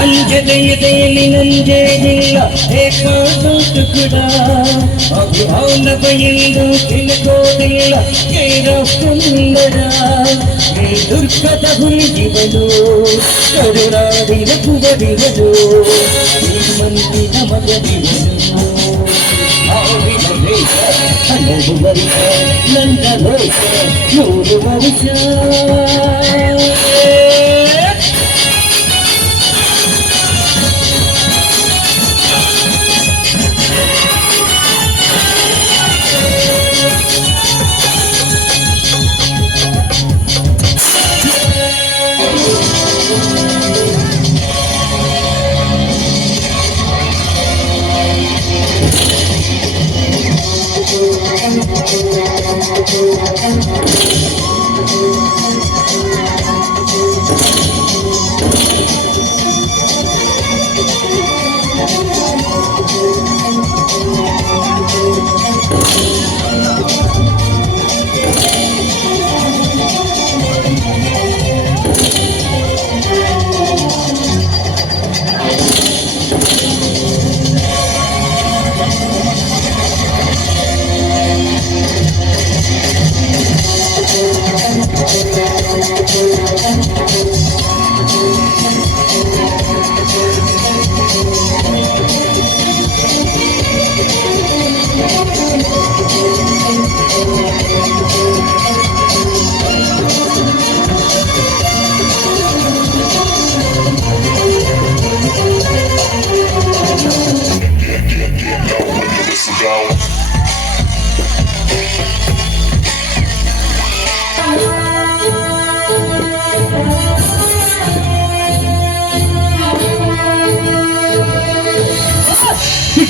ಅಂಜದೆ ಎದೆಯಲ್ಲಿ ನಂಜೇನಿಲ್ಲ ಏಕಾಂತ ಕೂಡ ಅದು ಅವನವ ಎಂದು ತಿಳ್ಕೋದಿಲ್ಲ ಕೇರ ಸುಂದರ ಈ ದುರ್ಗದ ಹುಲಿಗಿವನು ಕರುಣಾಡಿನ ಕುವರಿವನು ಈ ಮಂದಿನ ಮಗದಿವನು ಸಾವಿನ ವೇಷ ಹಲವು ವರ್ಷ ನನ್ನ ಲೋಕ ನೂರು ವರ್ಷ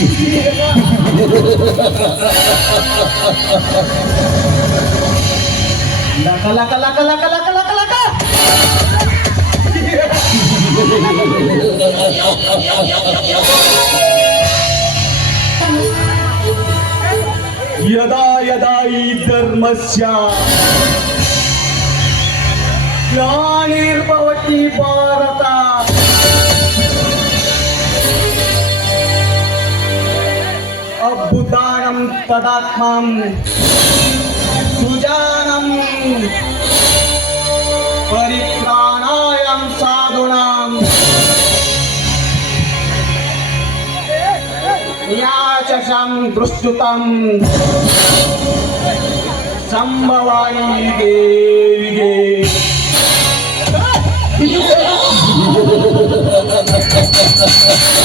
लका लका लका लका लका यदा यदा धर्मस्य ग्लानिर्भवति भारत। भूतानं तदात्मं सुजानं परित्राणायं साधूनां याचशं दृष्टुतं सम्भवायि देविगे।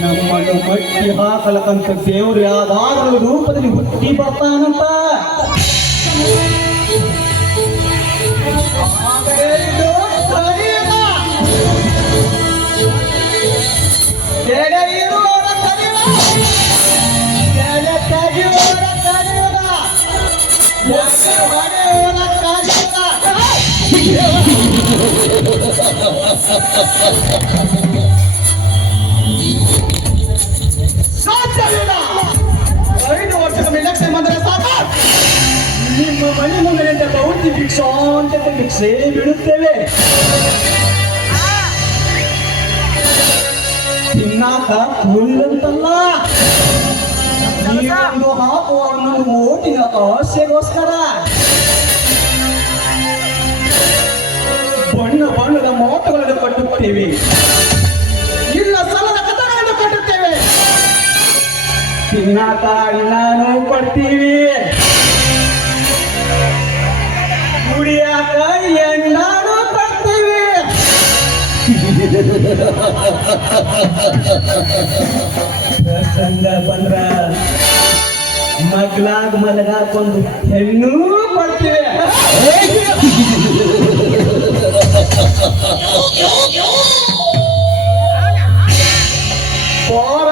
ನಮ್ಮನ್ನು ಮಟ್ಟಿ ಹಾಕಲಕ್ಕಂತ ದೇವರು ಯಾವ್ದಾದ್ರು ರೂಪದಲ್ಲಿ ಹುಟ್ಟಿ ಬರ್ತಾನಂತ. ಇರುವವರ ಅಂತ ಭಿಕ್ಷೆ ಬಿಡುತ್ತೇವೆ ತಿನ್ನಾಕ ಕೂಲಿದಂತಲ್ಲ ನೀವೊಂದು ಹಾಕುವ ಅನ್ನೋದು ಓಟಿನ ಆಸೆಗೋಸ್ಕರ. ಬಣ್ಣ ಬಣ್ಣದ ಮಾತುಗಳನ್ನು ಕಟ್ಟುತ್ತೇವೆ. ಇಲ್ಲ ಸಲದ ಕಥೆಗಳನ್ನು ಕಟ್ಟುತ್ತೇವೆ. ತಿನ್ನಾಕ ಅಣ್ಣನೂ ಕೊಡ್ತೀವಿ. ಕುಡಿಯಾಕ ಎಣ್ಣಾಡು ಕೊಡ್ತೀವಿ ಪ್ರಸಂಗ ಬಂದ್ರ ಮಗ್ಲಾಗ ಮಲಗಾಕೊಂದು ಹೆಣ್ಣು ಕೊಡ್ತೀವಿ ಮಾಡ್ತೀವಿ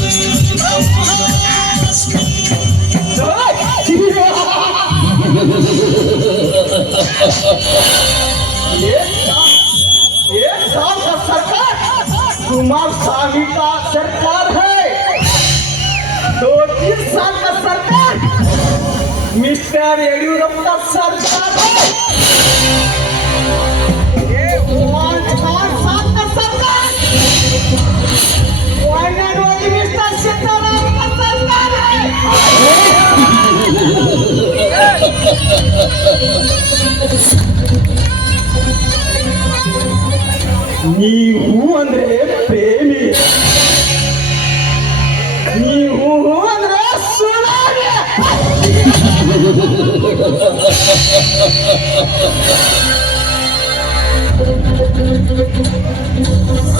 मिस्टर येडियुरप्पा सरकार है पाँच पाँच साल का सरकार one and only mister Sitaram का सरकार है ನೀವು ಅಂದ್ರೆ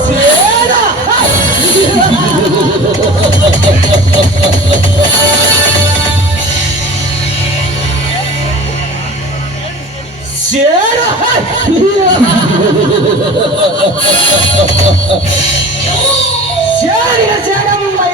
ಸೇಡ! ಸೇಡ! ಸೇಡಿನ ಜಗಮ್ಮೈ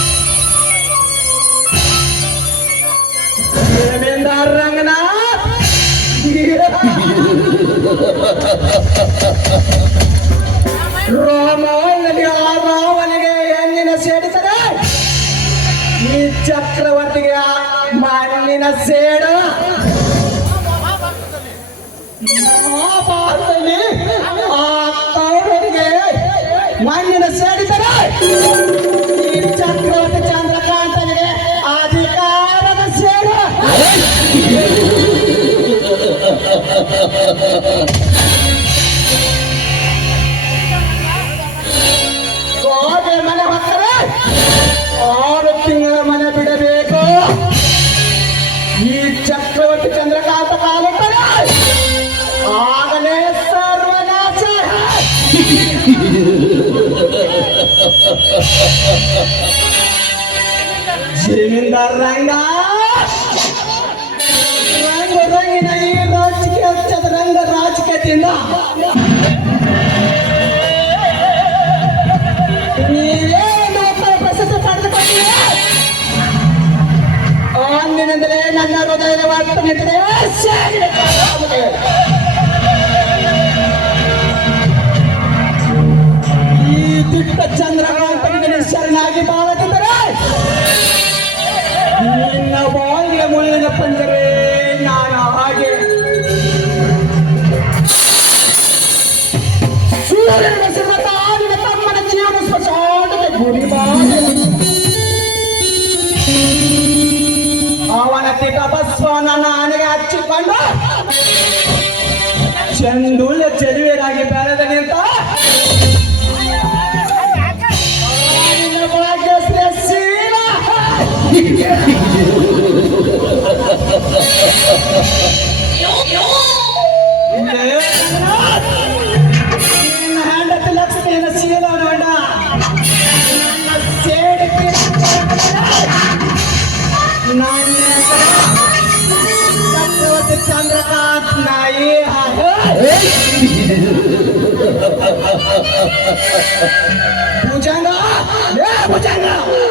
ರಾಮನಿಗೆ ಆ ರಾವನಿಗೆ ಹೆಣ್ಣಿನ ಸೇಡಿಸದೆ ಈ ಚಕ್ರವರ್ತಿಗೆ ಮಣ್ಣಿನ ಸೇಡ. ಮಹಾಭಾರತದಲ್ಲಿ ಆ ಕೌರವರಿಗೆ ಮಣ್ಣಿನ ಸೇಡಿದರೆ ಈ ಚಕ್ರವರ್ತಿ ಚಂದ್ರಕಾಂತನಿಗೆ ಅಧಿಕಾರದ ಸೇಡ. ಜಮೀನ್ದಾರ್ ರಂಗ! ರಂಗ ಈ ರಾಜಕೀಯ ಹಚ್ಚದ ರಂಗ ರಾಜಕೀಯದಿಂದ ನೀವೇನು ಒಬ್ಬರ ಪ್ರಶಸ್ತಿ ಪಡೆದುಕೊಂಡಿದ್ದೀರಿ? ಅಂದಿನಿಂದಲೇ ನನ್ನ ಹೃದಯದ ವಾರ್ತೆ ಚೆಲುವೆಯಾಗಿ ಬೆಳೆದ ನಿಂತ ನಿನ್ನ 부장아! 예, 부장아!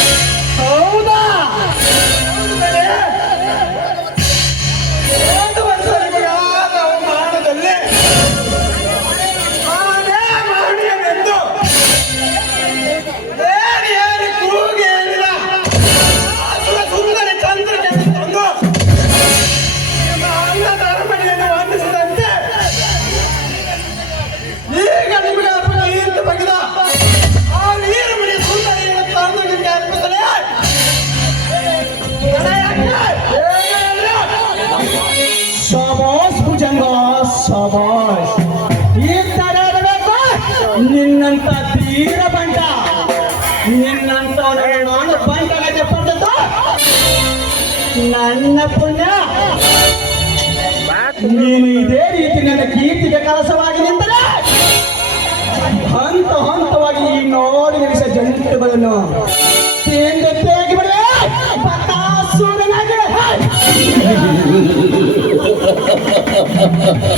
ಶಬಾಸ್ ಈ ತರ ನಿನ್ನಂತ ತೀರ ಬಂಟ. ನಿನ್ನಂತ ನಾನು ಬಂಟಗೆ ಪಟ್ಟದ್ದು ನನ್ನ ಪುಣ್ಯ. ನೀನು ಇದೇ ರೀತಿ ನನ್ನ ಕೀರ್ತಿಗೆ ಕಲಸವಾಗಿ ನಿಂತರೆ. ಹಂತ ಹಂತವಾಗಿ ಈ ನೋಡಿ ನಿಲ್ಲಿಸ ಜಂತುಗಳನ್ನು ತಿಂದು ತೆಗಿಬಿಡಿ ಬಕಾಸುರನಾಗಿ Yeah!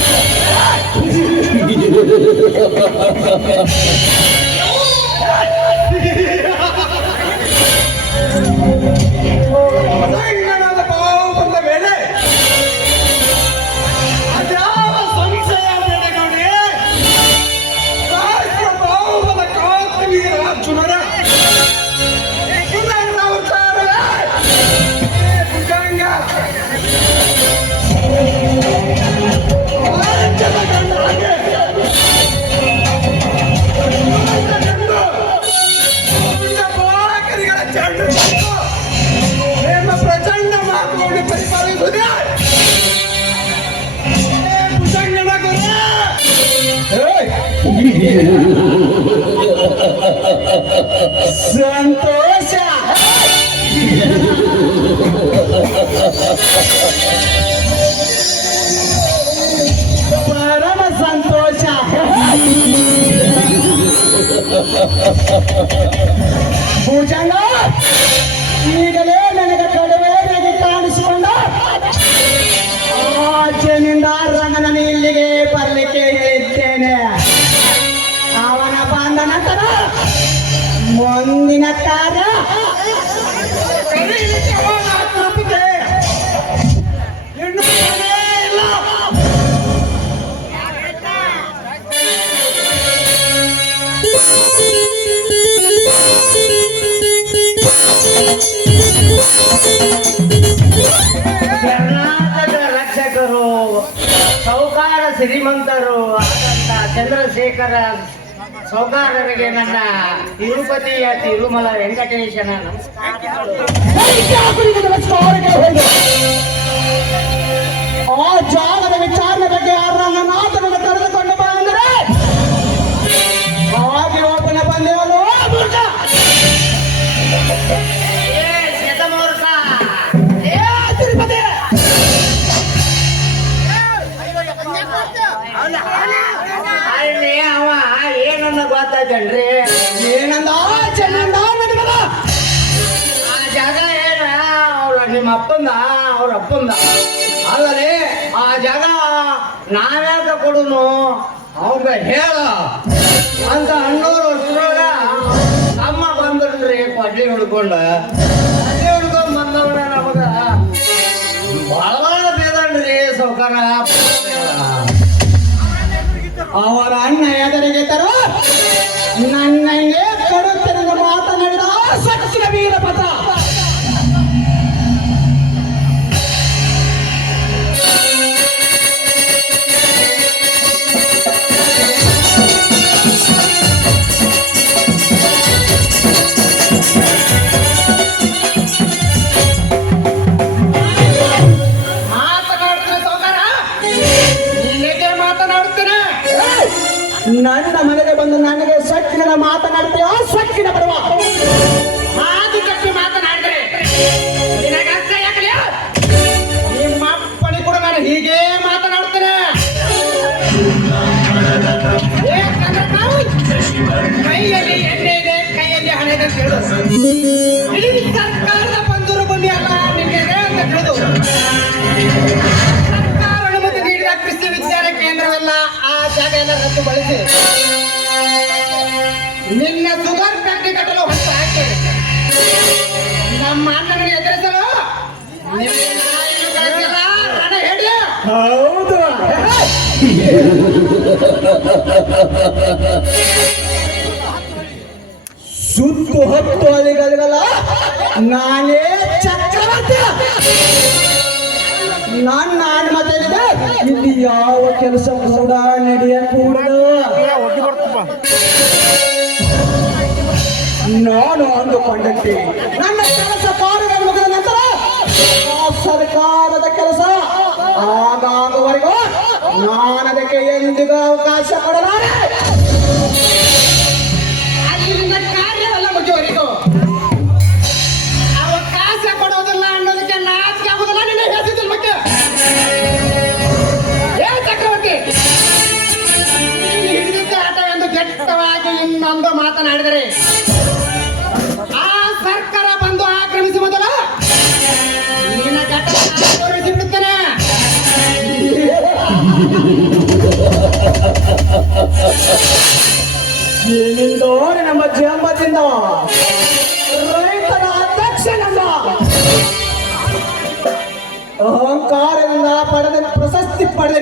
Oh. ಶ್ರೀಮಂತರು ಆದಂತ ಚಂದ್ರಶೇಖರ ಸೌಕಾರರಿಗೆ ನನ್ನ ತಿರುಪತಿಯ ತಿರುಮಲ ವೆಂಕಟೇಶನ ಹೋಗಿ. ಆ ಜಾಗದ ವಿಚಾರಣೆ ಬಗ್ಗೆ ಅವರನ್ನ ಮಾತನ್ನು ಗೊತ್ತಾಯ್ತಲ್ರಿ ಏನಂದ? ಚೆನ್ನಂದ ಆ ಜಾಗ ಏನ? ಅವ್ರ ನಿಮ್ಮ ಅಪ್ಪಂದ, ಅವ್ರ ಅಪ್ಪಂದ. ಆ ಜಾಗ ನಾವ್ಯಾಕ ಕೊಡುನು? ಅವಂಗ ಹೇಳ. ಅಂತ ಹನ್ನೂರು ವರ್ಷದೊಳಗ ತಮ್ಮ ಬಂದ್ರಿ ಕೊಡ್ಲಿ ಹಿಡ್ಕೊಂಡ. ಕೊಡ್ಲಿ ಹಿಡ್ಕೊಂಡ್ ಬಂದವನ ನಮಗ ಬಹಳ ಬಹಳ ಸೌಕಾರ ಅವರ ಅಣ್ಣ ಎದರಿಗೆ ತರು ನನ್ನಂಗೆ ಕಡುತ್ತರಿಂದ ಮಾತನಾಡಿದ ಸತ್ಯ ವೀರಪಥ ಮಾತನಾಡ್ತೀನಿ ಸುತ್ತು ಹತ್ತು ಅಲಿಗಳಿಗಲ್ಲ ನಾನೇ ಚಕ್ರವರ್ತಿ. ನನ್ನ ಮಾತಾಡಿದೆ ಇಲ್ಲಿ ಯಾವ ಕೆಲಸ ಕೂಡ ನಡೆಯಕೂಡದು. ನಾನು ಅಂದುಕೊಂಡಂತೆ, ನನ್ನ ಕೆಲಸ ಕಾರ್ಯಗಳು ಮುಗಿದ ನಂತರ ಆ ಸರ್ಕಾರದ ಕೆಲಸ ಆಗಾಗುವವರೆಗೂ ನಾನು ಅದಕ್ಕೆ ಎಂದಿಗೂ ಅವಕಾಶ ಕೊಡಲಾರೆ. ಏನಿಂದೋ ನಮ್ಮ ಜಂಬದಿಂದ. ರೈತರ ನಮ್ಮ. ಅಹಂಕಾರದಿಂದ ಪಡೆದ ಪ್ರಶಸ್ತಿ ಪಡೆದ